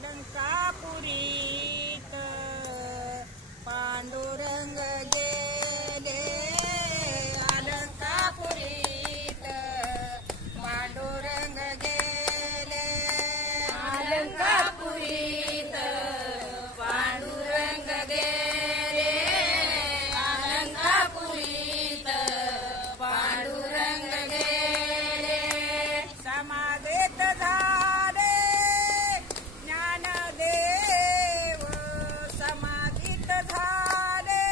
अलंकापुरीत पांडुरंग गेले अलंकापुरीत पांडुरंग गेले अलंकापुरीत पांडुरंग गेले अलंकापुरीत पांडुरंग गेले समाधेत झाले ज्ञानदेव समाधीत झाले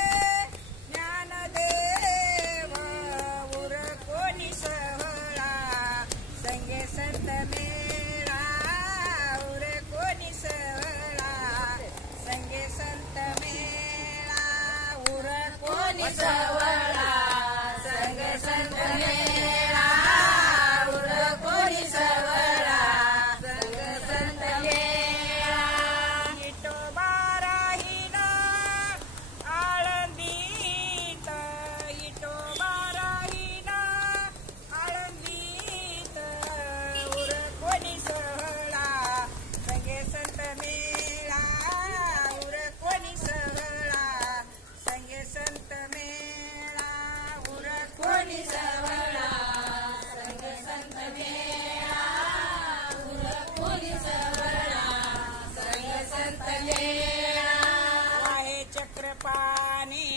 ज्ञानदेव उर कोणी सहळा संगे संत मेळा उर कोणी सहळा संगे संत मेळा उर कोणी सहळा संगे संत मेळा उर कोणी सहळा संगे संत मेळा विठोबा राहिला आळंदीत विठोबा राहिला आळंदीत उर कोणी सहळा संगे संत मेळा उर कोणी सहळा संगे संत मेळा उर कोणी सहळा संगे संत मेळा उर कोणी सहळा संगे संत मेळा वाहे चक्रपाणी